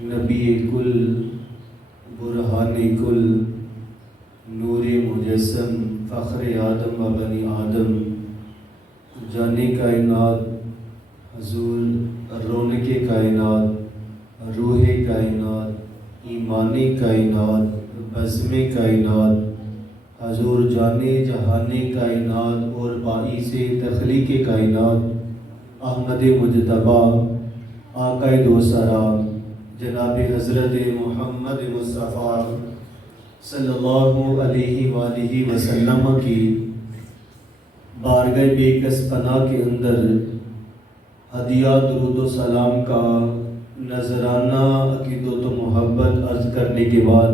نبی کل برہان کل نور مجسم فخر آدم و بنی آدم جانے کائنات حضور رونق کائنات روح کائنات ایمان کائنات بزم کائنات حضور جانے جہان کائنات اور باعث تخلیق کائنات احمد مجتبی آقا دو سرا جناب حضرت محمد مصطفیٰ صلی اللہ علیہ وآلہ وسلم کی بارگاہ بے کس پناہ کے اندر ہدیہ درود و سلام کا نذرانہ عقیدت و محبت عرض کرنے کے بعد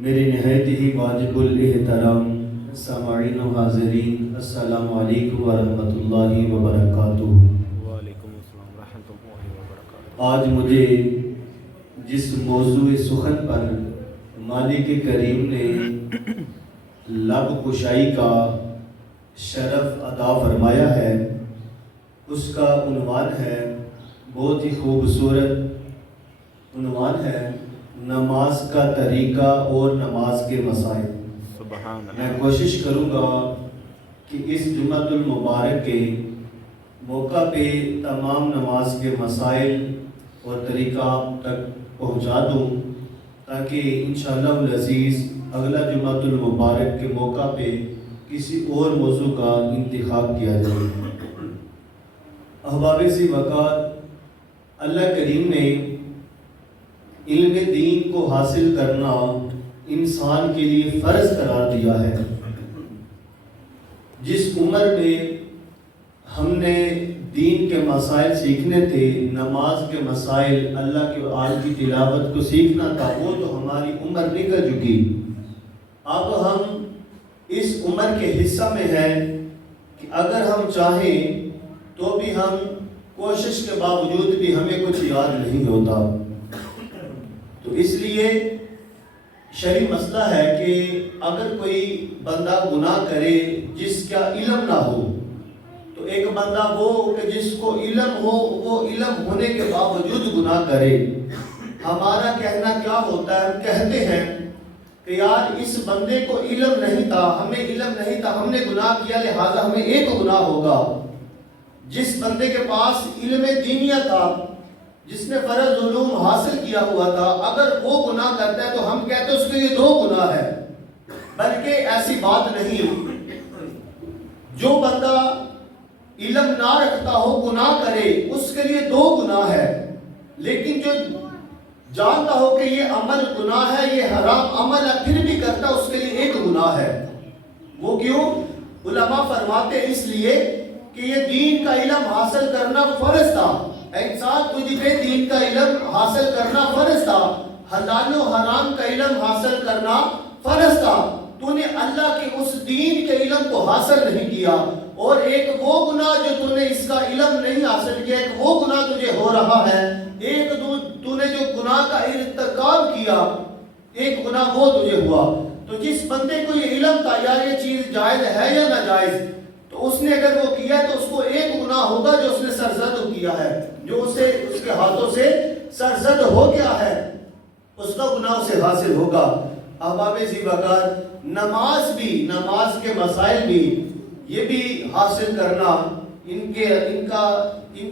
میرے نہایت ہی واجب الاحترام سامعین و حاضرین السلام علیکم ورحمۃ اللہ وبرکاتہ۔ وعلیکم السلام ورحمۃ اللہ وبرکاتہ۔ آج مجھے جس موضوع سخن پر مالک کریم نے لب کشائی کا شرف عطا فرمایا ہے اس کا عنوان ہے، بہت ہی خوبصورت عنوان ہے، نماز کا طریقہ اور نماز کے مسائل۔ سبحان میں اللہ۔ کوشش کروں گا کہ اس جمعۃ المبارک کے موقع پہ تمام نماز کے مسائل اور طریقہ آپ تک پہنچا دوں تاکہ انشاءاللہ العزیز اگلا جمعۃ المبارک کے موقع پہ کسی اور موضوع کا انتخاب کیا جائے۔ احباب سی وقار، اللہ کریم نے علم دین کو حاصل کرنا انسان کے لیے فرض قرار دیا ہے۔ جس عمر میں ہم نے دین کے مسائل سیکھنے تھے، نماز کے مسائل، اللہ کے آیات کی تلاوت کو سیکھنا تھا، وہ تو ہماری عمر نکل چکی۔ اب ہم اس عمر کے حصہ میں ہیں کہ اگر ہم چاہیں تو بھی ہم کوشش کے باوجود بھی ہمیں کچھ یاد نہیں ہوتا۔ تو اس لیے شرعی مسئلہ ہے کہ اگر کوئی بندہ گناہ کرے جس کا علم نہ ہو، تو ایک بندہ وہ کہ جس کو علم ہو وہ علم ہونے کے باوجود گناہ کرے۔ ہمارا کہنا کیا ہوتا ہے؟ ہم کہتے ہیں کہ یار اس بندے کو علم نہیں تھا، ہمیں علم نہیں تھا، ہم نے گناہ کیا لہذا ہمیں ایک گناہ ہوگا۔ جس بندے کے پاس علم دینیا تھا، جس نے فرض علوم حاصل کیا ہوا تھا، اگر وہ گناہ کرتا ہے تو ہم کہتے ہیں اس کے یہ دو گناہ ہے، بلکہ ایسی بات نہیں۔ جو بندہ علم نہ رکھتا ہو گناہ کرے اس کے لیے دو گناہ ہے، لیکن جو جانتا ہو کہ یہ عمل گناہ ہے، یہ حرام عمل ہے، پھر بھی کرتا اس کے لیے ایک گناہ ہے۔ وہ کیوں؟ علماء فرماتے اس لیے کہ یہ دین کا علم حاصل کرنا فرض تھا۔ انسان تجھ پہ دین کا علم حاصل کرنا فرض تھا، حلال و حرام کا علم حاصل کرنا فرض تھا، تو نے اللہ کے اس دین کے علم کو حاصل نہیں کیا، اور ایک وہ گناہ جو تو نے اس کا علم نہیں حاصل کیا، ایک وہ گناہ تجھے ہو رہا ہے، ایک تو نے جو گناہ کا ارتکاب کیا، ایک گناہ وہ تجھے ہوا۔ تو جس بندے کو یہ علم تھا یار یہ چیز جائز ہے یا ناجائز، تو اس نے اگر وہ کیا تو اس کو ایک گناہ ہوگا جو اس نے سرزد کیا ہے، جو اسے اس کے ہاتھوں سے سرزد ہو گیا ہے، اس کا گناہ اسے حاصل ہوگا۔ احباب ذی وقار، نماز بھی، نماز کے مسائل بھی، یہ بھی حاصل کرنا، ان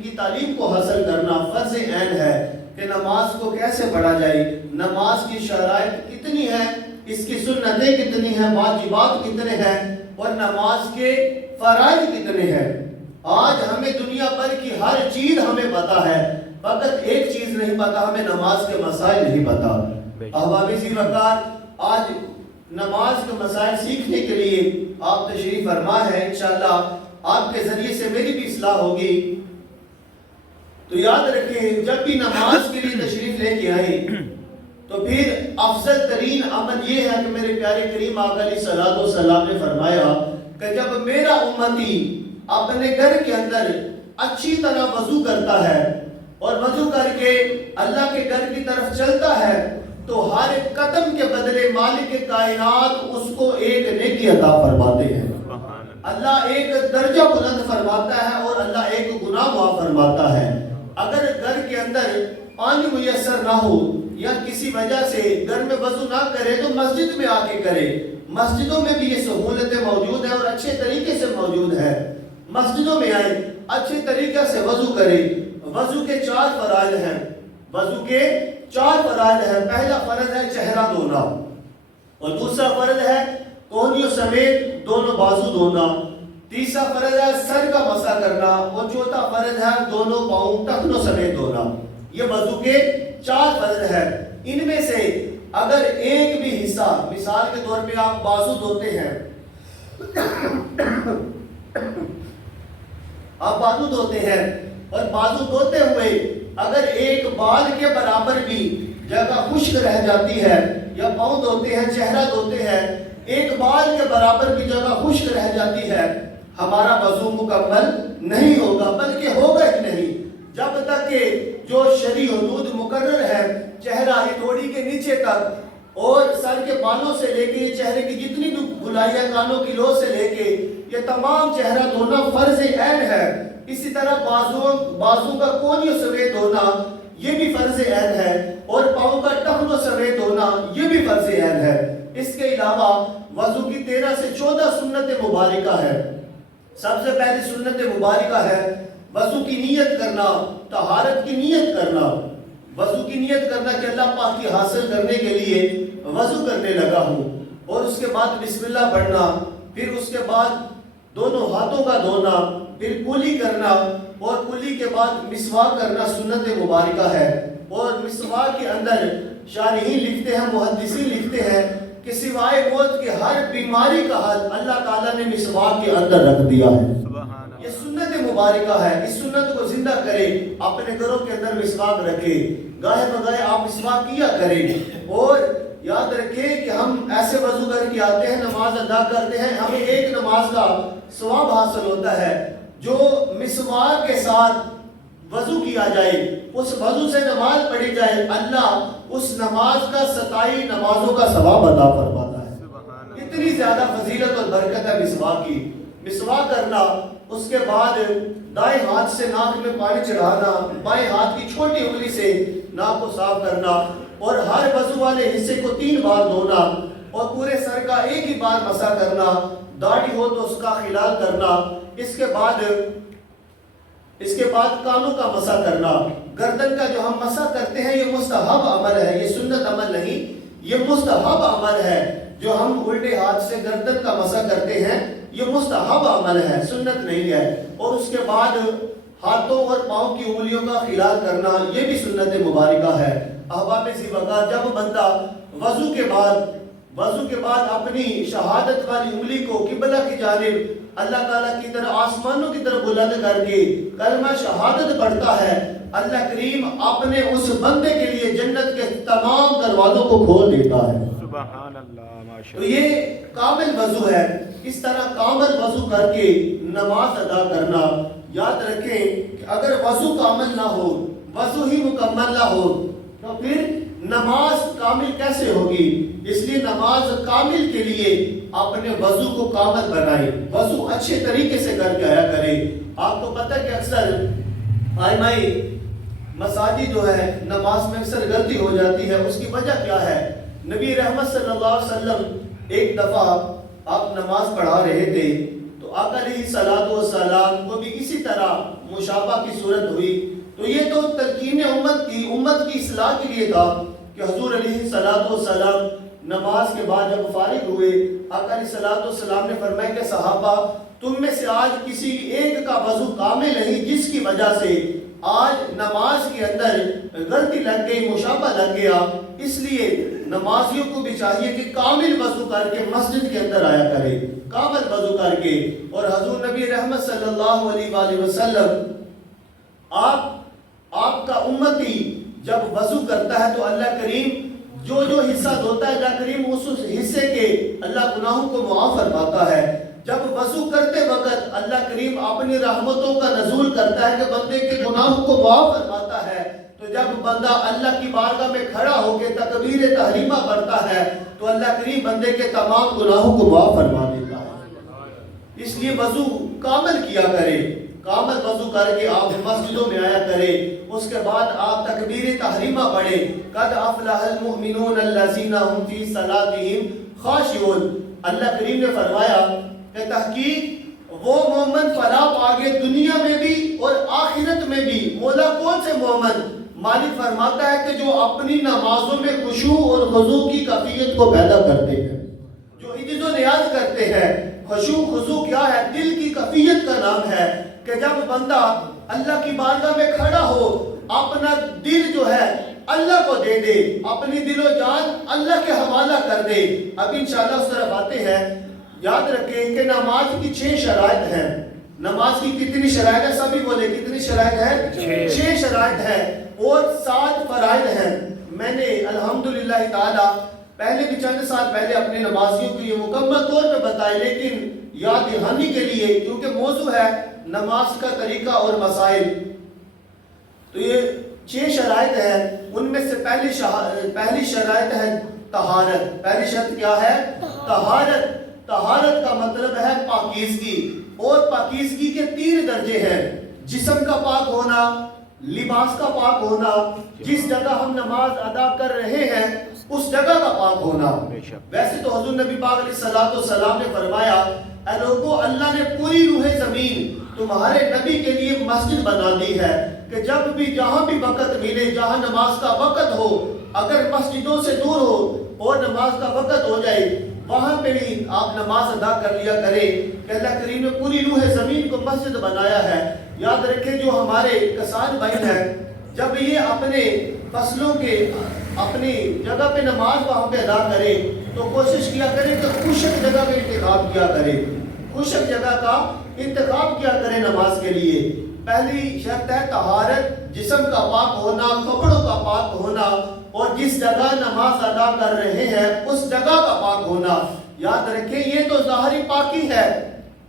کی تعلیم کو حاصل کرنا فرض عین ہے کہ نماز کو کیسے پڑھا جائے، نماز کی شرائط کتنی ہیں، اس کی سنتیں کتنی ہیں، واجبات کتنے ہیں، اور نماز کے فرائض کتنے ہیں۔ آج ہمیں دنیا بھر کی ہر چیز ہمیں پتا ہے، فقط ایک چیز نہیں پتا، ہمیں نماز کے مسائل نہیں پتا۔ احباب ذی وقار، آج نماز کے مسائل سیکھنے کے لیے آپ تشریف فرما ہے، انشاءاللہ آپ کے ذریعے سے میری بھی اصلاح ہوگی۔ تو یاد رکھیں جب بھی نماز کے لیے تشریف لے کے آئیں تو پھر افضل ترین عمل یہ ہے کہ میرے پیارے کریم آقا علیہ الصلوۃ والسلام نے فرمایا کہ جب میرا امتی اپنے گھر کے اندر اچھی طرح وضو کرتا ہے اور وضو کر کے اللہ کے گھر کی طرف چلتا ہے تو ہر قدم کے بدلے مالک کائنات اس کو ایک نیکی عطا فرماتے ہیں۔ اللہ ایک درجہ بلند فرماتا ہے اور اللہ ایک گناہ معاف فرماتا ہے۔ اگر گھر کے اندر پانی میسر نہ ہو یا کسی وجہ سے گھر میں وضو نہ کرے تو مسجد میں آ کے کرے. مسجدوں میں بھی یہ سہولتیں موجود ہیں اور اچھے طریقے سے موجود ہے. مسجدوں میں آئے اچھے طریقے سے وضو کرے. وضو کے 4 فرائض ہیں. وضو کے 4 فرائض ہیں. پہلا فرض ہے چہرہ دھونا اور دوسرا فرض ہے کوہنیوں سمیت دونوں بازو دھونا. تیسرا فرض ہے سر کا مسح کرنا اور چوتھا فرض ہے دونوں پاؤں ٹخنوں سمیت دھونا. یہ وضو کے 4 فرض ہیں. ان میں سے اگر ایک بھی حصہ، مثال کے طور پہ آپ بازو دھوتے ہیں، آپ بازو دھوتے ہیں اور بازو دھوتے ہوئے اگر ایک بال کے برابر بھی جگہ خشک رہ جاتی ہے، یا پاؤں دھوتے ہیں، چہرہ دھوتے ہیں، ایک بال کے برابر بھی جگہ خشک رہ جاتی ہے، ہمارا وضو مکمل نہیں ہوگا، بلکہ ہوگا ہی نہیں جب تک کہ جو شرعی حدود مقرر ہے، چہرہ ہتھوڑی کے نیچے تک اور سر کے بالوں سے لے کے چہرے کی جتنی بھی گلائیاں کانوں کی لو سے لے کے یہ تمام چہرہ دھونا فرض عین ہے. اسی طرح بازو کا کونیوں سمیت دھونا یہ بھی فرض عین ہے اور پاؤں کا ٹخنوں سمیت دھونا یہ بھی فرض عین ہے. اس کے علاوہ وضو کی 13 سے 14 سنت مبارکہ ہے. سب سے پہلی سنت مبارکہ ہے وضو کی نیت کرنا، طہارت کی نیت کرنا. وضو کی نیت کرنا کہ اللہ پاک کی حاصل کرنے کے لیے وضو کرنے لگا ہوں، اور اس کے بعد بسم اللہ پڑھنا، پھر اس کے بعد دونوں ہاتھوں کا دھونا، پھر کلی کرنا اور کلی کے بعد مسواک کرنا سنت مبارکہ ہے. اور مسواک کے اندر شارحین لکھتے ہیں، محدثین لکھتے ہیں کہ سوائے موت کے ہر بیماری کا حل اللہ تعالیٰ نے مسواک کے اندر رکھ دیا ہے. یہ سنت مبارکہ ہے. اس سنت کو زندہ کرے، اپنے گھروں کے اندر مسواک رکھے، گاہے بگاہے آپ مسواک کیا کریں. اور یاد رکھیں کہ ہم ایسے وضو کر کے آتے ہیں، نماز ادا کرتے ہیں، ہمیں ایک نماز کا ثواب حاصل ہوتا ہے. جو مسواک کے ساتھ وضو کیا جائے، اس وضو سے نماز پڑھی جائے، اللہ اس نماز کا 27 نمازوں کا ثواب عطا فرماتا ہے. اتنی زیادہ فضیلت اور برکت ہے مسواک کی. مسواک کرنا، اس کے بعد دائیں ہاتھ سے ناک میں پانی چڑھانا، بائیں ہاتھ کی چھوٹی انگلی سے ناک کو صاف کرنا، اور ہر وضو والے حصے کو 3 بار دھونا، اور پورے سر کا ایک ہی بار مسح کرنا، داڑھی ہو تو اس کا خلال کرنا. اس کے بعد کانوں کا مسح کرنا. گردن کا جو ہم مسح کرتے ہیں یہ مستحب عمل ہے، یہ سنت عمل نہیں، یہ مستحب عمل ہے. جو ہم الٹے ہاتھ سے گردن کا مسح کرتے ہیں یہ مستحب عمل ہے، سنت نہیں ہے. اور اس کے بعد ہاتھوں اور پاؤں کی انگلیوں کا خلال کرنا یہ بھی سنت مبارکہ ہے. احباب ذی وقار، جب بندہ وضو کے بعد اپنی شہادت والی انگلی کو قبلہ کی جانب اللہ تعالیٰ کی طرف، آسمانوں کی طرف بلند کر کے کلمہ شہادت پڑھتا ہے، اللہ کریم اپنے اس بندے کے لیے جنت کے تمام دروازوں کو کھول دیتا ہے. سبحان اللہ، ماشاء تو یہ کامل وضو ہے. اس طرح کامل وضو کر کے نماز ادا کرنا. یاد رکھیں کہ اگر وضو کامل نہ ہو، وضو ہی مکمل نہ ہو، تو پھر نماز کامل کیسے ہوگی؟ اس لیے نماز کامل کے لیے اپنے وضو کو کامل بنائیں، وضو اچھے طریقے سے کر کے آیا کریں. آپ کو پتہ کہ اکثر آئمائی مساجد جو ہے نماز میں اکثر غلطی ہو جاتی ہے. اس کی وجہ کیا ہے؟ نبی رحمت صلی اللہ علیہ وسلم ایک دفعہ آپ نماز پڑھا رہے تھے تو آقا علیہ الصلوۃ والسلام کو بھی اسی طرح مشابہ کی صورت ہوئی. تو یہ تو تلقین امت کی اصلاح کے لیے تھا کہ حضور علیہ الصلوۃ والسلام نماز کے بعد جب فارغ ہوئے، آقا علیہ الصلوۃ والسلام نے فرمایا کہ صحابہ، تم میں سے آج کسی ایک کا وضو کامل نہیں جس کی وجہ سے آج نماز کے اندر غلطی لگ گئی، مشابہ لگ گیا. اس لیے نمازیوں کو بھی چاہیے کہ کامل وضو کر کے مسجد کے اندر آیا کرے، کامل وضو کر کے. اور حضور نبی رحمت صلی اللہ علیہ وآلہ وسلم، آپ کا امتی جب وضو کرتا ہے تو اللہ کریم جو حصہ دھوتا ہے، اللہ کریم اس حصے کے اللہ گناہوں کو معاف فرماتا ہے. جب وضو کرتے وقت اللہ کریم اپنی رحمتوں کا نزول کرتا ہے کہ بندے کے گناہوں کو معاف فرماتا ہے. تو جب بندہ اللہ کی بارگاہ میں کھڑا ہو کے تکبیر تحریمہ پڑھتا ہے تو اللہ کریم بندے کے تمام گناہوں کو معاف فرما دیتا ہے. اس لیے وضو کامل کیا کرے، کامل وضو کر کے آپ مسجدوں میں آیا کریں. اس کے بعد آپ تکبیر تحریمہ پڑھیں. قد افلح المؤمنون الذین هم فی صلاتهم خاشعون. اللہ کریم نے فرمایا کہ تحقیق وہ مومن فلاح پاگے دنیا میں بھی اور آخرت میں بھی. مولا کون سے مومن؟ مالک فرماتا ہے کہ جو اپنی نمازوں میں خشوع اور خضوع کی کیفیت کو پیدا کرتے ہیں, جو عجز و نیاز کرتے ہیں. خشوع خضوع کیا ہے؟ دل کی کیفیت کا نام ہے کہ جب بندہ اللہ کی بارگاہ میں کھڑا ہو, اپنا دل جو ہے اللہ کو دے دے, اپنی دل و جان اللہ کے حوالہ کر دے. اب انشاءاللہ اس طرف آتے ہیں. یاد رکھیں کہ نماز کی 6 شرائط ہیں. نماز کی کتنی شرائط ہے؟ سبھی بولے کتنی شرائط ہے؟ 6 شرائط ہے اور 7 فرائض ہیں. میں نے الحمدللہ تعالی پہلے بھی چند سال پہلے اپنے نمازیوں کو یہ مکمل طور پہ بتائے, لیکن یاد دہانی کے لیے کیونکہ موضوع ہے نماز کا طریقہ اور مسائل. تو یہ 6 شرائط ہیں. ان میں سے پہلی شرائط ہے طہارت. پہلی شرط کیا ہے؟ طہارت. طہارت کا مطلب ہے پاکیزگی, اور پاکیزگی کے 3 درجے ہیں. جسم کا پاک ہونا, لباس کا پاک ہونا, جس جگہ ہم نماز ادا کر رہے ہیں اس جگہ کا پاک ہونا. ویسے تو حضور نبی پاک علیہ السلام نے فرمایا, اے لوگوں اللہ نے پوری روح زمین تمہارے نبی کے لیے مسجد بنا دی ہے کہ جب بھی جہاں بھی وقت ملے, جہاں نماز کا وقت ہو, اگر مسجدوں سے دور ہو اور نماز کا وقت ہو جائے وہاں پہ بھی آپ نماز ادا کر لیا کریں کہ اللہ کریم نے پوری روح زمین کو مسجد بنایا ہے. یاد رکھیں جو ہمارے کسان بھائی ہیں جب یہ اپنے فصلوں کے اپنی جگہ پہ نماز وہاں پہ ادا کرے تو کوشش کیا کرے کہ خشک جگہ کا انتخاب کیا کرے. خشک جگہ کا انتخاب کیا کرے نماز کے لیے. پہلی شرط ہے طہارت, جسم کا پاک ہونا, کپڑوں کا پاک ہونا, اور جس جگہ نماز ادا کر رہے ہیں اس جگہ کا پاک ہونا. یاد رکھیں یہ تو ظاہری پاکی ہے.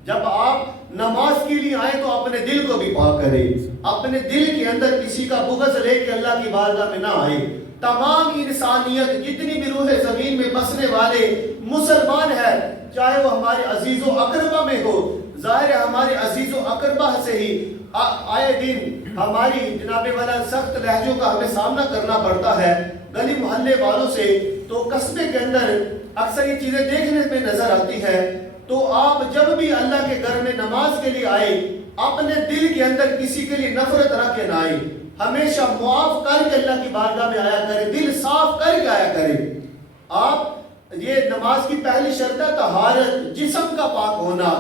جب آپ نماز کے لیے آئیں تو اپنے دل کو بھی پاک کریں. اپنے دل کے اندر کسی کا بغض لے کے اللہ کی بارگاہ میں نہ آئے. تمام انسانیت جتنی بھی روح زمین میں بسنے والے مسلمان ہیں, چاہے وہ ہمارے عزیز و اقربا میں ہو. ظاہر ہے ہمارے عزیز و اقربا سے ہی آئے دن ہماری جناب والا سخت لہجوں کا ہمیں سامنا کرنا پڑتا ہے گلی محلے والوں سے. تو قصبے کے اندر اکثر یہ چیزیں دیکھنے میں نظر آتی ہے. تو آپ جب بھی اللہ کے گھر میں نماز کے لیے آئے اپنے دل کے اندر کسی کے لیے نفرت رکھ کے نہ آئے. ہمیشہ معاف کر کے اللہ کی بارگاہ میں آیا کرے, دل صاف کر کے آیا کرے. آپ یہ نماز کی پہلی شرط ہے طہارت, جسم کا پاک ہونا.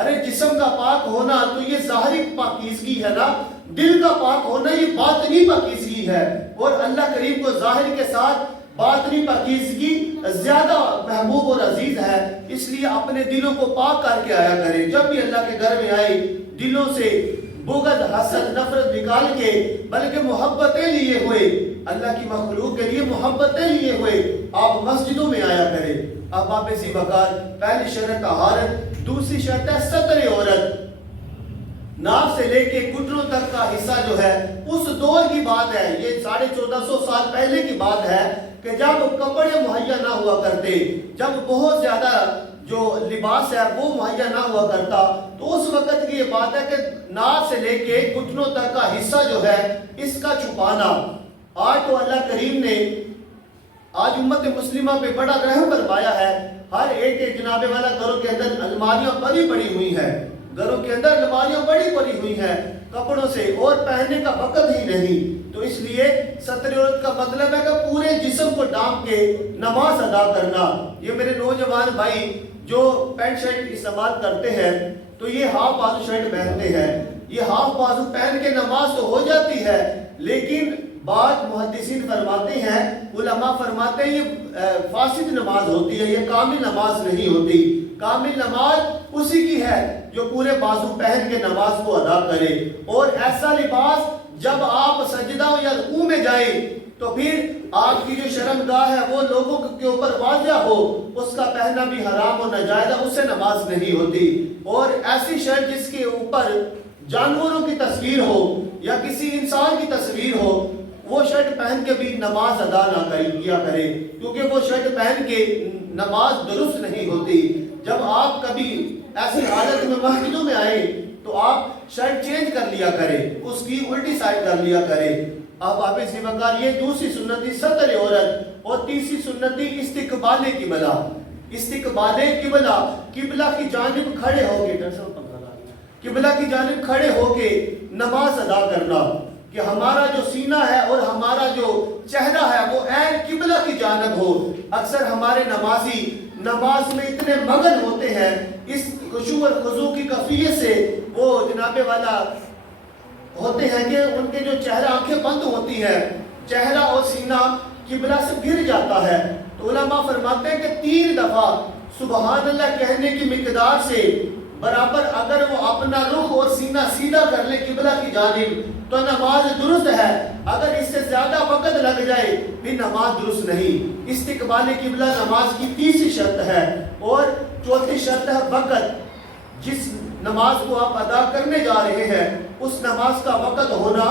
ارے جسم کا پاک ہونا تو یہ ظاہری پاکیزگی ہے نا, دل کا پاک ہونا یہ باطنی پاکیزگی ہے. اور اللہ کریم کو ظاہر کے ساتھ باطنی پاکیزگی زیادہ محبوب اور عزیز ہے. اس لیے اپنے دلوں کو پاک کر کے آیا کریں. جب بھی اللہ کے گھر میں آئے دلوں سے بغض, حسد, نفرت نکال کے بلکہ محبتیں لیے ہوئے, اللہ کی مخلوق کے لیے محبتیں لیے ہوئے آپ مسجدوں میں آیا کریں. اب آپ اسی وقار پہلی شرط طہارت. دوسری شرط ہے ستر عورت. ناف سے لے کے گھٹنوں تک کا حصہ جو ہے اس دور کی بات ہے, یہ 1450 سال پہلے کی بات ہے کہ جب کپڑے مہیا نہ ہوا کرتے, جب بہت زیادہ جو لباس ہے وہ مہیا نہ ہوا کرتا, تو اس وقت کی یہ بات ہے کہ ناف سے لے کے گھٹنوں تک کا حصہ جو ہے اس کا چھپانا. آج تو اللہ کریم نے آج امت مسلمہ پہ بڑا رحم فرمایا ہے. ہر ایک جناب والا گھروں کے اندر الماریاں بڑی پڑی ہوئی ہیں, گھروں کے اندر الماریاں بڑی پڑی ہوئی ہیں کپڑوں سے, اور پہننے کا وقت ہی نہیں. تو اس لیے ستر عورت کا مطلب ہے کہ پورے جسم کو ڈھانپ کے نماز ادا کرنا. یہ میرے نوجوان بھائی جو پینٹ شرٹ استعمال کرتے ہیں تو یہ ہاف بازو شرٹ پہنتے ہیں. یہ ہاف بازو پہن کے نماز تو ہو جاتی ہے, لیکن بعض محدثین فرماتے ہیں, علماء فرماتے ہیں یہ فاسد نماز ہوتی ہے, یہ کامل نماز نہیں ہوتی. کامل نماز اسی کی ہے جو پورے بازو پہن کے نماز کو ادا کرے. اور ایسا لباس جب آپ سجدہ یا رکوع میں جائیں تو پھر آپ کی جو شرمگاہ ہے وہ لوگوں کے اوپر واضح ہو, اس کا پہننا بھی حرام و ناجائز ہے, اس سے نماز نہیں ہوتی. اور ایسی شرٹ جس کے اوپر جانوروں کی تصویر ہو یا کسی انسان کی تصویر ہو, وہ شرٹ پہن کے بھی نماز ادا نہ کیا کرے, کیونکہ وہ شرٹ پہن کے نماز درست نہیں ہوتی. جب آپ کبھی ایسی حالت میں مسجدوں میں آئے تو آپ شرٹ چینج کر لیا کرے، اس کی الٹی سائڈ کر لیا کرے۔ اب آپ اسی وقت یہ دوسری سنتی سطر عورت، اور تیسری سنتی استقبال قبلہ، استقبال قبلہ، قبلہ کی جانب کھڑے ہو کے، قبلہ کی جانب کھڑے ہو کے نماز ادا کرنا، کہ ہمارا جو سینہ ہے اور ہمارا جو چہرہ ہے وہ عین قبلہ کی جانب ہو۔ اکثر ہمارے نمازی نماز میں اتنے مگن ہوتے ہیں اس خشوع اور خضوع کی کیفیت سے، وہ جناب والا ہوتے ہیں کہ ان کے جو چہرہ، آنکھیں بند ہوتی ہیں، چہرہ اور سینہ قبلہ سے گر جاتا ہے۔ تو علماء فرماتے ہیں کہ 3 دفعہ سبحان اللہ کہنے کی مقدار سے برابر اگر وہ اپنا رخ اور سینہ سیدھا کر لے قبلہ کی جانب تو نماز درست ہے، اگر اس سے زیادہ وقت لگ جائے بھی نماز درست نہیں۔ استقبال قبلہ نماز کی تیسری شرط ہے، اور چوتھی شرط ہے وقت۔ جس نماز کو آپ ادا کرنے جا رہے ہیں اس نماز کا وقت ہونا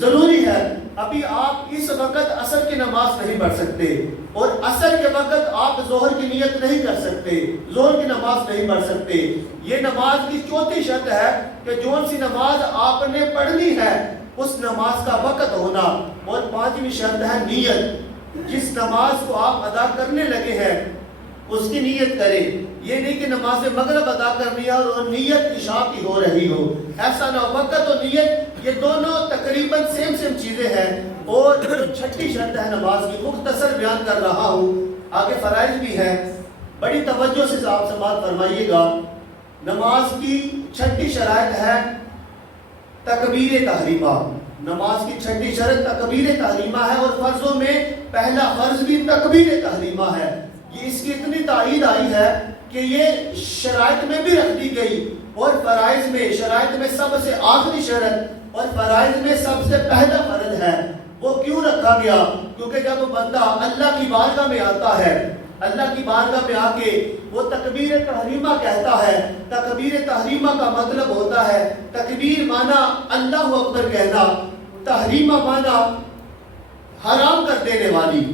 ضروری ہے۔ ابھی آپ اس وقت عصر کی نماز نہیں پڑھ سکتے، اور عصر کے وقت آپ ظہر کی نیت نہیں کر سکتے، ظہر کی نماز نہیں پڑھ سکتے۔ یہ نماز کی چوتھی شرط ہے کہ جون سی نماز آپ نے پڑھنی ہے اس نماز کا وقت ہونا، اور 5ویں شرط ہے نیت۔ جس نماز کو آپ ادا کرنے لگے ہیں اس کی نیت کریں، یہ نہیں کہ نماز مغرب ادا کرنی ہے اور نیت عشاء کی ہو رہی ہو، ایسا نہ ہو۔ وقت اور نیت یہ دونوں تقریباً سیم چیزیں ہیں۔ اور 6ٹھی شرط ہے نماز کی، مختصر بیان کر رہا ہوں، آگے فرائض بھی ہیں، بڑی توجہ سے آپ سماعت فرمائیے گا۔ نماز کی 6ٹھی شرائط ہے تکبیر تحریمہ۔ نماز کی 6ٹھی شرط تکبیر تحریمہ ہے، اور فرضوں میں پہلا فرض بھی تکبیر تحریمہ ہے۔ یہ اس کی اتنی تائید آئی ہے کہ یہ شرائط میں بھی رکھ دی گئی، اور فرائض میں، شرائط میں سب سے آخری شرط اور فرائض میں سب سے پہلا فرض ہے۔ وہ کیوں رکھا گیا؟ کیونکہ جب بندہ اللہ کی بارگاہ میں آتا ہے، اللہ کی بارگاہ میں آ کے وہ تکبیر تحریمہ کہتا ہے۔ تکبیر تحریمہ کا مطلب ہوتا ہے، تکبیر مانا اللہ اکبر کہنا، تحریمہ مانا حرام کر دینے والی،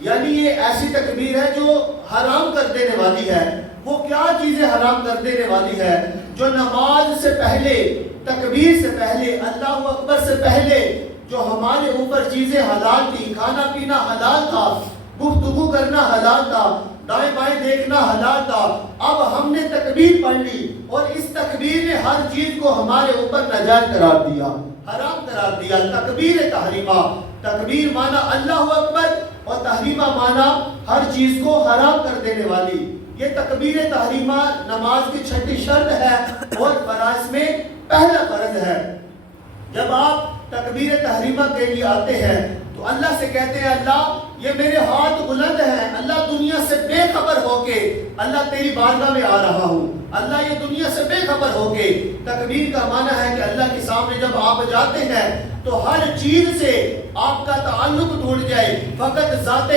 یعنی یہ ایسی تکبیر ہے جو حرام کر دینے والی ہے۔ وہ کیا چیزیں حرام کر دینے والی ہے؟ جو نماز سے پہلے، تکبیر سے پہلے، اللہ اکبر سے پہلے جو ہمارے اوپر چیزیں حلال تھی، کھانا پینا حلال تھا، گفتگو کرنا حلال تھا، دائیں بائیں دیکھنا حلال تھا، اب ہم نے تکبیر پڑھ لی اور اس تکبیر نے ہر چیز کو ہمارے اوپر ناجائز قرار دیا، حرام قرار دیا۔ تکبیر تحریمہ، تکبیر مانا اللہ اکبر اور تحریمہ مانا ہر چیز کو حرام کر دینے والی۔ یہ تکبیر تحریمہ نماز کی 6ٹھی شرط ہے اور فرائض میں پہلا فرض ہے۔ جب آپ تکبیر تحریمہ کے لیے آتے ہیں تو اللہ سے کہتے ہیں اللہ یہ میرے ہاتھ بلند ہیں، اللہ دنیا سے بے خبر ہو کے اللہ تیری بارگاہ میں آ رہا ہوں، اللہ یہ دنیا سے بے خبر ہو کے۔ تکبیر کا معنی ہے کہ اللہ کے سامنے جب آپ جاتے ہیں تو ہر چیز سے آپ کا تعلق ٹوٹ جائے، فقط ذات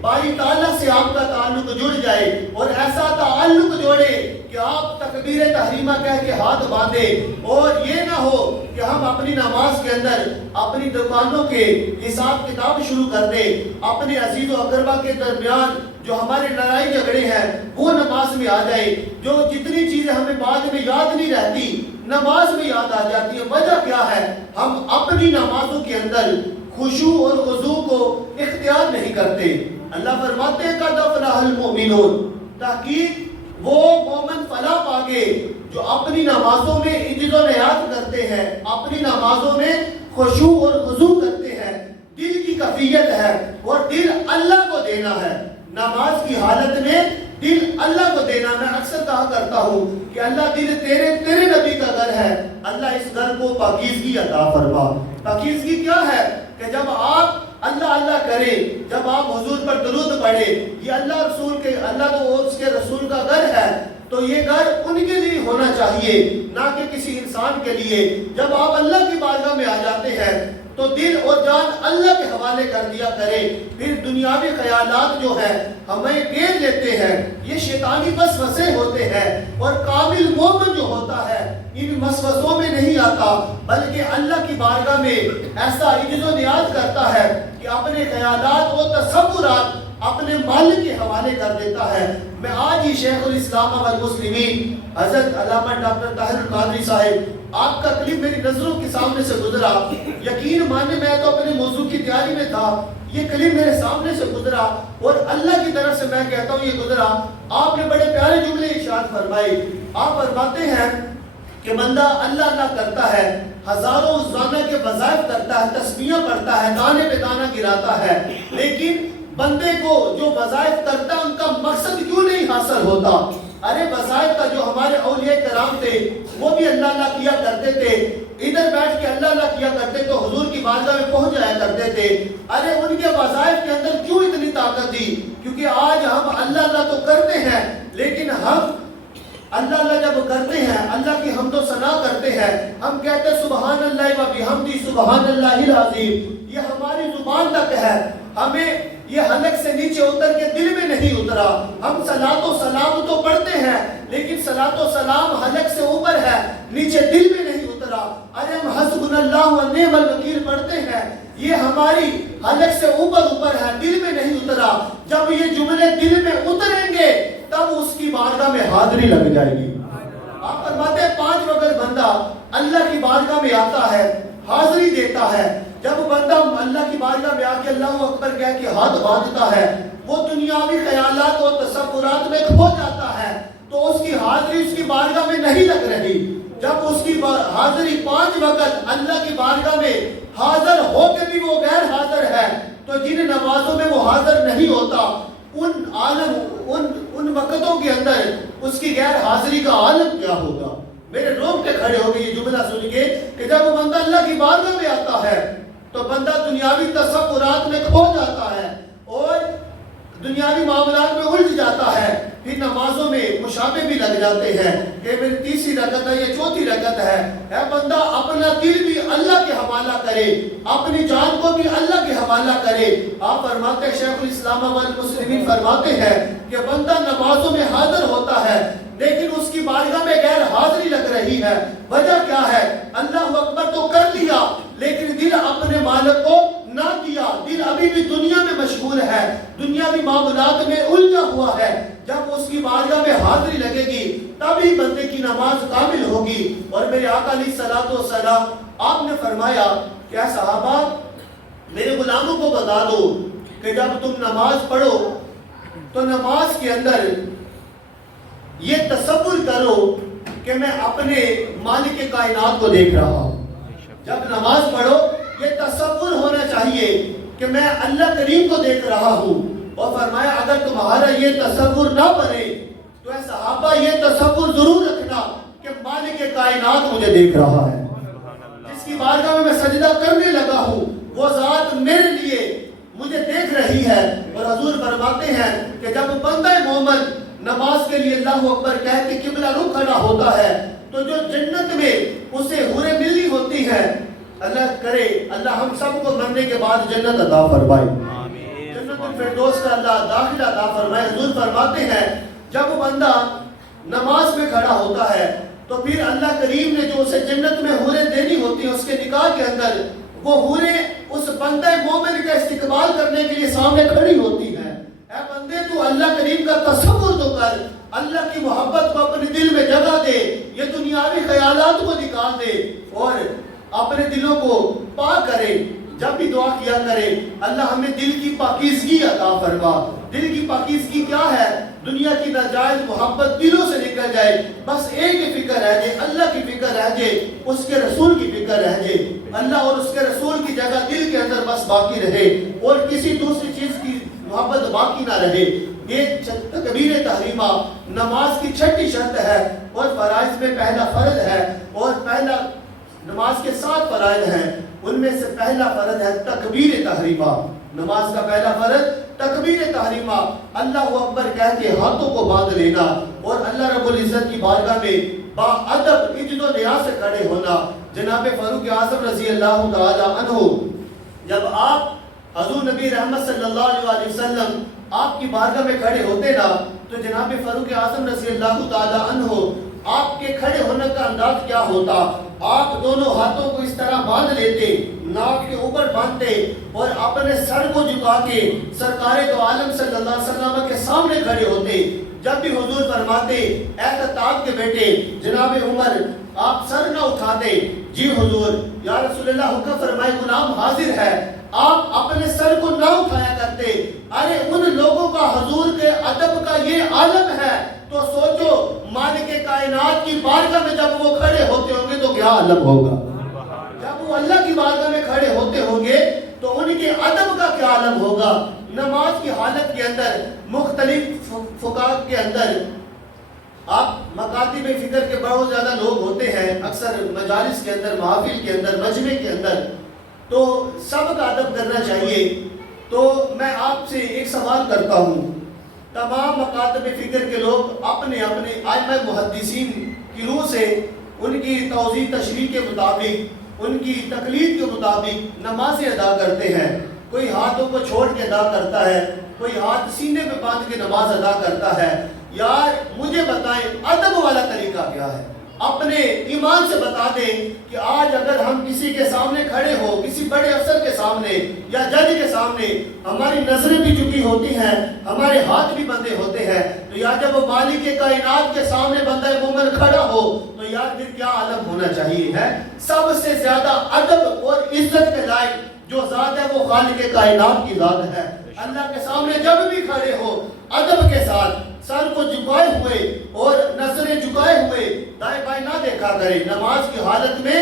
باری تعالیٰ سے آپ کا تعلق جڑ جائے، اور ایسا تعلق جوڑے کہ آپ تکبیر تحریمہ کہہ کے ہاتھ باندھے، اور یہ نہ ہو کہ ہم اپنی نماز کے اندر اپنی دکانوں کے حساب کتاب شروع کر دیں، اپنے عزیز و اقربا کے درمیان جو ہمارے لڑائی جھگڑے ہیں وہ نماز میں آ جائے، جو جتنی چیزیں ہمیں بعد میں یاد نہیں رہتی نماز میں یاد آ جاتی ہے۔ وجہ کیا ہے؟ ہم اپنی نمازوں کے اندر خشوع اور خضوع کو اختیار نہیں کرتے۔ اللہ فرماتے ہیں قد افلح المؤمنون، تحقیق وہ مومن فلاح پا گئے جو اپنی نمازوں میں عجز و نیاز کرتے ہیں، اپنی نمازوں میں خشوع اور خضوع کرتے ہیں۔ دل کی کیفیت ہے اور دل اللہ کو دینا ہے، نماز کی حالت میں دل اللہ کو دینا۔ میں اکثر کہا کرتا ہوں کہ اللہ دل تیرے نبی کا گھر ہے، اللہ اس گھر کو پاکیزگی عطا فرما۔ پاکیزگی کیا ہے؟ کہ جب آپ اللہ اللہ کریں، جب آپ حضور پر درود پڑھیں، یہ اللہ رسول کے، اللہ تو اس کے رسول کا گھر ہے، تو یہ گھر ان کے لیے ہونا چاہیے نہ کہ کسی انسان کے لیے۔ جب آپ اللہ کی بارگاہ میں آ جاتے ہیں تو دل اور جان اللہ کے حوالے کر دیا کرے، پھر دنیاوی خیالات جو ہے ہمیں گھیر لیتے ہیں، یہ شیطانی وسوسے ہوتے ہیں، اور کامل مومن جو ہوتا ہے ان وسوسوں میں نہیں آتا، بلکہ اللہ کی بارگاہ میں ایسا عجز و نیاز کرتا ہے کہ اپنے خیالات و تصورات اپنے مالک کے حوالے کر دیتا ہے۔ میں آج ہی شیخ الاسلام والمسلمین حضرت علامہ ڈاکٹر طاہر القادری صاحب آپ کا کلپ میری نظروں کے سامنے سے گزرا، یقین مانے میں تو اپنے موضوع کی تیاری میں تھا، یہ کلپ میرے سامنے سے گزرا اور اللہ کی طرف سے میں کہتا ہوں یہ گزرا، آپ نے بڑے پیارے جملے ارشاد فرمائے۔ آپ فرماتے ہیں کہ بندہ اللہ اللہ کرتا ہے، ہزاروں روزانہ کے وظائف کرتا ہے، تسبیحاں پڑھتا ہے، دانے پہ دانہ گراتا ہے، لیکن بندے کو جو وظائف کرتا ہے ان کا مقصد کیوں نہیں حاصل ہوتا؟ ارے وظائف کا جو ہمارے اولیاء کرام تھے وہ بھی اللہ اللہ کیا کرتے تھے، ادھر بیٹھ کے اللہ اللہ کیا کرتے تو حضور کی بارگاہ میں پہنچ جایا کرتے تھے۔ ارے ان کے وظائف کے اندر کیوں اتنی طاقت دی؟ کیونکہ آج ہم اللہ اللہ تو کرتے ہیں، لیکن ہم اللہ اللہ جب کرتے ہیں، اللہ کی حمد و ثنا کرتے ہیں، ہم کہتے ہیں سبحان اللہ و بحمدہ سبحان اللہ العظیم، یہ ہماری زبان تک ہے، ہمیں یہ حلق سے نیچے اتر کے دل میں نہیں اترا۔ ہم صلاۃ و سلام تو پڑھتے ہیں، لیکن صلاۃ و سلام حلق سے اوپر ہے، نیچے دل میں نہیں اترا۔ ارے ہم حسبنا اللہ و نعم الوکیل پڑھتے ہیں، یہ ہماری حلق سے اوپر ہے، دل میں نہیں اترا۔ جب یہ جملے دل میں اتریں گے تب اس کی بارگاہ میں حاضری لگ جائے گی۔ آپ فرماتے ہیں 5 وقت بندہ اللہ کی بارگاہ میں آتا ہے، حاضری دیتا ہے، جب بندہ اللہ کی بارگاہ میں آ کے اللہ اکبر کہہ کے ہاتھ باندھتا ہے، وہ دنیاوی خیالات اور تصورات میں کھو جاتا ہے، تو اس کی حاضری اس کی بارگاہ میں نہیں لگ رہی۔ جب اس کی حاضری 5 وقت اللہ کی بارگاہ میں حاضر ہو کے بھی وہ غیر حاضر ہے، تو جن نمازوں میں وہ حاضر نہیں ہوتا ان وقتوں کے اندر اس کی غیر حاضری کا عالم کیا ہوگا؟ میرے رونگٹے کھڑے ہو گئے یہ جملہ سن کے کہ جب بندہ اللہ کی بارگاہ میں آتا ہے تو بندہ دنیاوی تصورات میں کھو جاتا ہے اور دنیاوی معاملات میں الجھ جاتا ہے، پھر نمازوں میں مشابہ بھی لگ جاتے ہیں کہ میری 3ری رکعت ہے یا 4تھی رکعت ہے۔ اے بندہ اپنا دل بھی اللہ کے حوالہ کرے، اپنی جان کو بھی اللہ کے حوالہ کرے۔ آپ فرماتے ہیں شیخ الاسلام والمسلمین فرماتے ہیں کہ بندہ نمازوں میں حاضر ہوتا ہے لیکن اس کی بارگاہ میں غیر حاضری لگ رہی ہے، وجہ کیا ہے؟ اللہ اکبر تو کر لیا لیکن دل اپنے مالک کو نہ دیا، دل ابھی بھی دنیا میں مشغول ہے، دنیاوی معاملات میں الجھا ہوا ہے۔ جب اس کی بارگاہ میں حاضری لگے گی تبھی بندے کی نماز کامل ہوگی۔ اور میرے آقا علیہ الصلوۃ والسلام آپ نے فرمایا کہ اے صحابہ میرے غلاموں کو بتا دو کہ جب تم نماز پڑھو تو نماز کے اندر یہ تصور کرو کہ میں اپنے مالک کائنات کو دیکھ رہا ہوں۔ جب نماز پڑھو یہ تصور ہونا چاہیے کہ میں اللہ کریم کو دیکھ رہا ہوں۔ اور فرمایا اگر تمہارا یہ تصور نہ بنے تو اے صحابہ یہ تصور ضرور رکھنا کہ مالک کائنات مجھے دیکھ رہا ہے، جس کی بارگاہ میں سجدہ کرنے لگا ہوں وہ ذات میرے لیے مجھے دیکھ رہی ہے۔ اور حضور فرماتے ہیں کہ جب بندہ مومن نماز کے لیے اللہ اکبر کہہ کے قبلہ رخ کھڑا ہوتا ہے تو جو جنت میں اسے حوریں ملی ہوتی ہیں، اللہ کرے اللہ ہم سب کو مرنے کے بعد جنت عطا فرمائے، جنت الفردوس کا اللہ داخلہ عطا فرمائے۔ حضور فرماتے ہیں جب بندہ نماز میں کھڑا ہوتا ہے تو پھر اللہ کریم نے جو اسے جنت میں حوریں دینی ہوتی ہیں اس کے نکاح کے اندر وہ حوریں اس بندہ مومن کا استقبال کرنے کے لیے سامنے کھڑی ہوتی ہیں۔ اے بندے تو اللہ کریم کا تصور تو کر، اللہ کی محبت کو اپنے دل میں جگہ دے، یہ دنیاوی خیالات کو نکال دے اور اپنے دلوں کو پاک کرے۔ جب بھی دعا کیا کرے اللہ ہمیں دل کی پاکیزگی عطا فرما۔ دل کی پاکیزگی کیا ہے؟ دنیا کی ناجائز محبت دلوں سے نکل جائے، بس ایک ہی فکر رہ جائے، اللہ کی فکر رہ جائے، اس کے رسول کی فکر رہ جائے، اللہ اور اس کے رسول کی جگہ دل کے اندر بس باقی رہے اور کسی دوسری چیز کی محبت باقی نہ رہے۔ یہ تکبیر تحریمہ نماز کی 6ٹھی شرط ہے اور فرائض میں پہلا فرض ہے، اور پہلا نماز کے 7 فرائض ہیں، ان میں سے پہلا فرض ہے تکبیر تحریمہ۔ نماز کا پہلا فرض تکبیر تحریمہ، اللہ اکبر کہہ کے ہاتھوں کو باندھ لینا اور اللہ رب العزت کی بارگاہ میں با ادب عزت و نیاز سے کھڑے ہونا۔ جناب فاروق اعظم رضی اللہ تعالی عنہ جب آپ حضور نبی رحمت صلی اللہ علیہ وسلم آپ کی بارگاہ میں کھڑے ہوتے نا تو جناب فاروق اعظم رضی اللہ تعالی عنہ آپ کے کھڑے ہونے کا انداز کیا ہوتا؟ آپ دونوں ہاتھوں کو اس طرح باندھ لیتے، ناک کے اوپر باندھتے اور اپنے سر کو جھکا کے سرکار دو عالم صلی اللہ علیہ وسلم کے سامنے کھڑے ہوتے۔ جب بھی حضور فرماتے اے خطاب کے بیٹے جناب عمر آپ سر نہ اٹھاتے، جی حضور یا رسول اللہ حکم فرمائے غلام حاضر ہے، آپ اپنے سر کو نہ اٹھایا کرتے۔ ارے ان لوگوں کا حضور کے ادب کا یہ عالم ہے، تو سوچو مالک کائنات کی بارگاہ میں جب وہ کھڑے ہوتے ہوں گے تو کیا عالم ہوگا؟ جب وہ اللہ کی بارگاہ میں کھڑے ہوتے ہوں گے تو ان کے ادب کا کیا عالم ہوگا؟ نماز کی حالت کے اندر مختلف فقہ کے اندر آپ مکاتب فکر کے بہت زیادہ لوگ ہوتے ہیں اکثر مجالس کے اندر، محافل کے اندر، مجمع کے اندر، تو سب کا ادب کرنا چاہیے۔ تو میں آپ سے ایک سوال کرتا ہوں، تمام مکاتب فکر کے لوگ اپنے اپنے ائمہ محدثین کی روح سے ان کی توضیح تشریح کے مطابق، ان کی تقلید کے مطابق نمازیں ادا کرتے ہیں۔ کوئی ہاتھوں کو چھوڑ کے ادا کرتا ہے، کوئی ہاتھ سینے پہ باندھ کے نماز ادا کرتا ہے۔ یار مجھے بتائیں ادب والا طریقہ کیا ہے؟ اپنے ایمان سے بتا دیں کہ آج اگر ہم کسی کے سامنے کھڑے ہو، کسی بڑے افسر کے سامنے یا جج کے سامنے، ہماری نظریں بھی جھکی ہوتی ہیں، ہمارے ہاتھ بھی بندھے ہوتے ہیں، تو یا جب وہ مالک کائنات کے سامنے بندہ مومن کھڑا ہو تو یار پھر کیا عالم ہونا چاہیے ہے؟ سب سے زیادہ ادب اور عزت کے لائق جو ذات ہے وہ خالق کائنات کی ذات ہے۔ اللہ کے سامنے جب بھی کھڑے ہو ادب کے ساتھ سر کو جھکائے ہوئے اور نظریں جھکائے ہوئے دائیں بائیں نہ دیکھا کرے، نماز کی حالت میں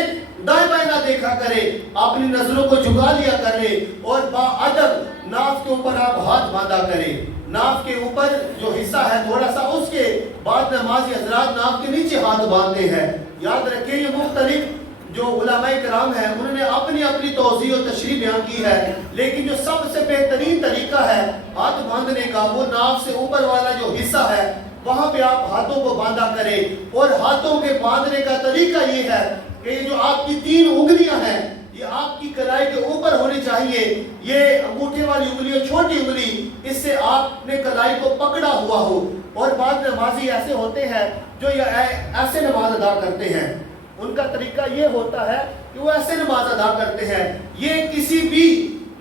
دائیں بائیں نہ دیکھا کرے، اپنی نظروں کو جھکا لیا کرے اور با ادب ناف کے اوپر آپ ہاتھ باندھا کرے۔ ناف کے اوپر جو حصہ ہے تھوڑا سا، اس کے بعد نمازی حضرات ناف کے نیچے ہاتھ باندھتے ہیں۔ یاد رکھیں یہ مختلف جو علماء کرام ہیں انہوں نے اپنی اپنی توضیح و تشریح بیان کی ہے، لیکن جو سب سے بہترین طریقہ ہے ہاتھ باندھنے کا وہ ناف سے اوپر والا جو حصہ ہے وہاں پہ آپ ہاتھوں کو باندھا کریں۔ اور ہاتھوں کے باندھنے کا طریقہ یہ ہے کہ یہ جو آپ کی 3 انگلیاں ہیں یہ آپ کی کلائی کے اوپر ہونی چاہیے۔ یہ انگوٹھے والی انگلی اور چھوٹی انگلی، اس سے آپ نے کلائی کو پکڑا ہوا ہو۔ اور بعض نمازی ایسے ہوتے ہیں جو ایسے نماز ادا کرتے ہیں، ان کا طریقہ یہ ہوتا ہے کہ وہ ایسے نماز ادا کرتے ہیں۔ یہ کسی بھی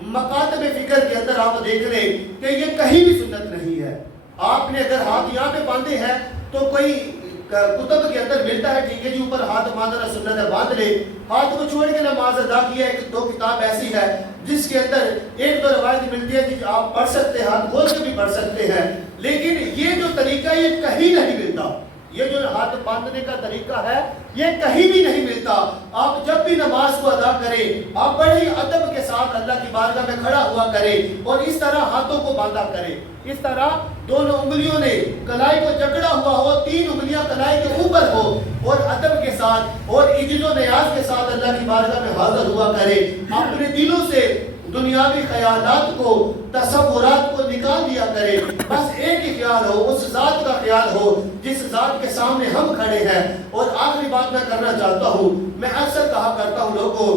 مکاتب فکر کے اندر آپ دیکھ لیں کہ یہ کہیں بھی سنت نہیں ہے۔ آپ نے اگر ہاتھ یہاں پہ باندھے ہیں تو کوئی کتب کے اندر ملتا ہے ٹھیک ہے جی اوپر ہاتھ باندھنا سنت ہے، باندھ لے، ہاتھ کو چھوڑ کے نماز ادا کیا۔ 1-2 کتاب ایسی ہے جس کے اندر 1-2 روایت ملتی ہے کہ آپ پڑھ سکتے ہیں، ہاتھ کھول کے بھی پڑھ سکتے ہیں، لیکن یہ جو طریقہ یہ کہیں نہیں ملتا۔ یہ جو ہاتھ باندھنے کا طریقہ ہے یہ کہیں بھی نہیں ملتا۔ آپ جب بھی نماز کو ادا کریں آپ بڑے ہی ادب کے ساتھ اللہ کی بارگاہ میں کھڑا ہوا کریں اور اس طرح ہاتھوں کو باندھا کریں۔ اس طرح دونوں انگلیوں نے کلائی کو جکڑا ہوا ہو، 3 انگلیاں کلائی کے اوپر ہو، اور ادب کے ساتھ اور عجز و نیاز کے ساتھ اللہ کی بارگاہ میں حاضر ہوا کریں۔ اپنے دلوں سے دنیاوی خیالات کو، تصورات کو نکال دیا کرے، بس ایک ہی خیال ہو، اس ذات کا خیال ہو جس ذات کے سامنے ہم کھڑے ہیں۔ اور آخری بات میں کرنا چاہتا ہوں، میں اکثر کہا کرتا ہوں لوگوں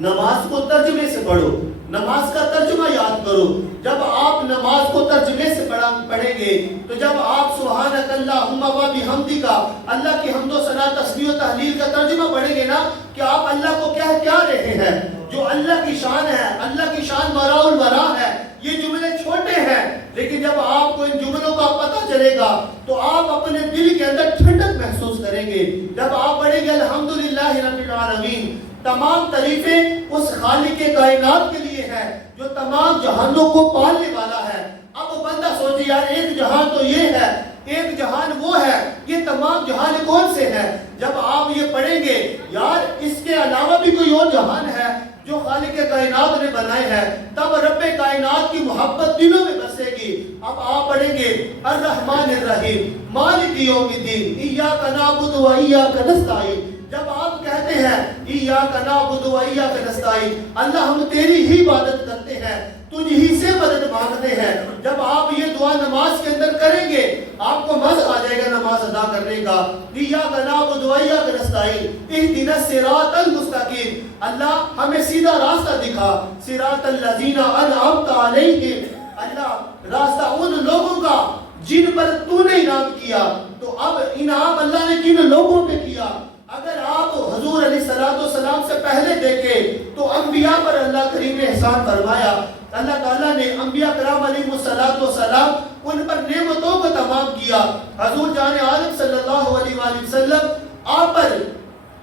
نماز کو ترجمے سے پڑھو، نماز کا ترجمہ یاد کرو۔ جب آپ نماز کو ترجمے سے پڑھیں گے تو جب آپ سبحانک اللہم و بحمدک اللہ کی حمد و ثنا تسبیح و تہلیل کا ترجمہ پڑھیں گے نا کہ آپ اللہ کو کہہ کیا رہے ہیں، جو اللہ کی شان ہے، اللہ کی شان وراء الورا ہے۔ یہ جملے چھوٹے ہیں لیکن جب آپ کو ان جملوں کا پتہ چلے گا تو آپ اپنے دل کے اندر ٹھنڈک محسوس کریں گے۔ جب آپ پڑھیں گے الحمدللہ رب العالمین، تمام تعریفیں اس خالق کائنات کے لیے ہے جو تمام جہانوں کو پالنے والا ہے۔ اب بندہ سوچے یار ایک جہان تو یہ ہے، ایک جہان وہ ہے، یہ تمام جہان کون سے ہیں؟ جب آپ یہ پڑھیں گے یار اس کے علاوہ بھی کوئی اور جہان ہے جو خالق کائنات نے بنائے ہیں، تب رب کائنات کی محبت دلوں میں بسے گی۔ اب آپ پڑھیں گے الرحمن الرحیم مالک یوم الدین ایاک نعبد و ایاک نستعین۔ جب آپ کہتے ہیں ایاک نعبد و ایاک نستعین، اللہ ہم تیری ہی عبادت کرتے ہیں، تجھ ہی سے مدد مانگتے ہیں، جب آپ یہ دعا نماز کے اندر کریں گے آپ کو مزہ آ جائے گا نماز ادا کرنے کا۔ ایاک نعبد و ایاک نستعین اہدنا الصراط المستقیم، اللہ ہمیں سیدھا راستہ دکھا، صراط الذین انعمت علیہم، اللہ راستہ ان لوگوں کا جن پر تو نے انعام کیا۔ تو اب انعام اللہ نے کن لوگوں پہ کیا؟ اگر آپ حضور علیہ السلام سے پہلے دیکھیں تو انبیاء پر اللہ کریم نے احسان فرمایا۔ اللہ تعالیٰ نے انبیاء کرام علیہ السلام ان پر نعمتوں کو تمام کیا. حضور جان عالم صلی اللہ علیہ وآلہ وسلم آپ پر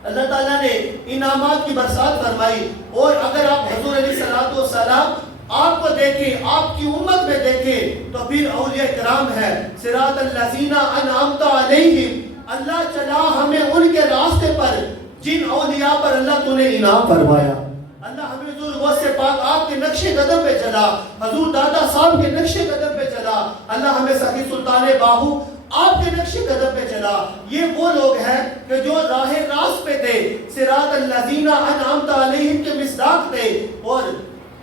اللہ تعالیٰ نے انعامات کی برسات فرمائی. اور اگر آپ حضور علیہ السلام آپ کو دیکھیں, آپ کی امت میں دیکھیں, تو پھر اولیاء کرام ہے. صراط الذین انعمت علیہم, اللہ چلا ہمیں ان کے راستے پر جن اولیاء پر اللہ تو نے انعام فرمایا. اللہ ہمیں حضور غوث پاک آپ کے نقش قدم پہ چلا, حضور دادا صاحب کے نقش قدم پہ چلا. اللہ ہمیں سخی سلطان باہو آپ کے نقش قدم پہ چلا. یہ وہ لوگ ہیں کہ جو راہ راست پہ تھے, صراط الذین انعمت علیہم کے مصداق تھے. اور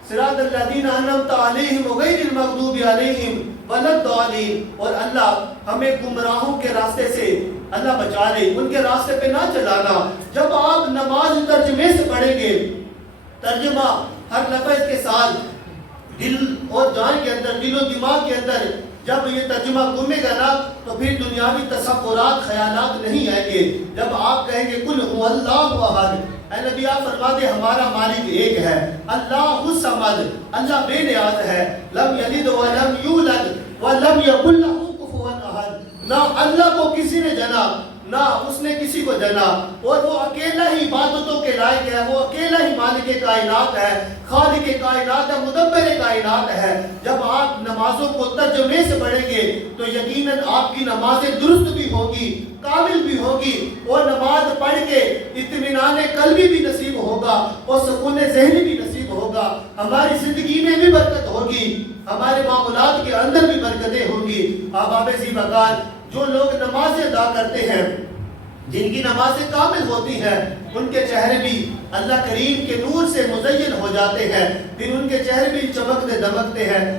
صراط الذین انعمت علیہم غیر المغضوب علیہم ولا الضالین. اور اللہ ہمیں گمراہوں کے راستے سے اللہ بچا لے, ان کے راستے پہ نہ چلانا. جب آپ نماز ترجمے سے پڑھیں گے, ترجمہ ہر لفظ کے ساتھ دل اور جان کے اندر, دل و دماغ کے اندر جب یہ ترجمہ گھومے گا نا, تو پھر دنیاوی تصورات خیالات نہیں آئیں گے. جب آپ کہیں گے قل هو اللہ احد, اے نبی آپ فرما دے ہمارا مالک ایک ہے, اللہ الصمد, اللہ بے نیاز ہے, لم یلد ولم یولد ولم یکن له کفوا احد, نہ اللہ کو کسی نے جنا نہ اس نے کسی کو جنا, اور وہ اکیلا ہی عبادتوں کے لائق ہے, وہ اکیلا ہی مالک کائنات ہے, خالق کائنات ہے, مدبر کائنات ہے. جب آپ نمازوں کو ترجمے سے پڑھیں گے تو یقیناً آپ کی نمازیں درست بھی ہوگی, کامل بھی ہوگی, اور نماز پڑھ کے اطمینان قلبی بھی نصیب ہوگا, اور سکون ذہنی بھی نصیب ہوگا. ہماری زندگی میں بھی برکت ہوگی, ہمارے معاملات کے اندر بھی برکتیں ہوگی. احباب ذیبقار, جو لوگ نمازیں ادا کرتے ہیں, جن کی نمازیں کامل ہوتی ہیں, ان کے چہرے بھی اللہ کریم کے نور سے مزین ہو جاتے ہیں, پھر ان کے چہرے بھی چمکتے دمکتے ہیں.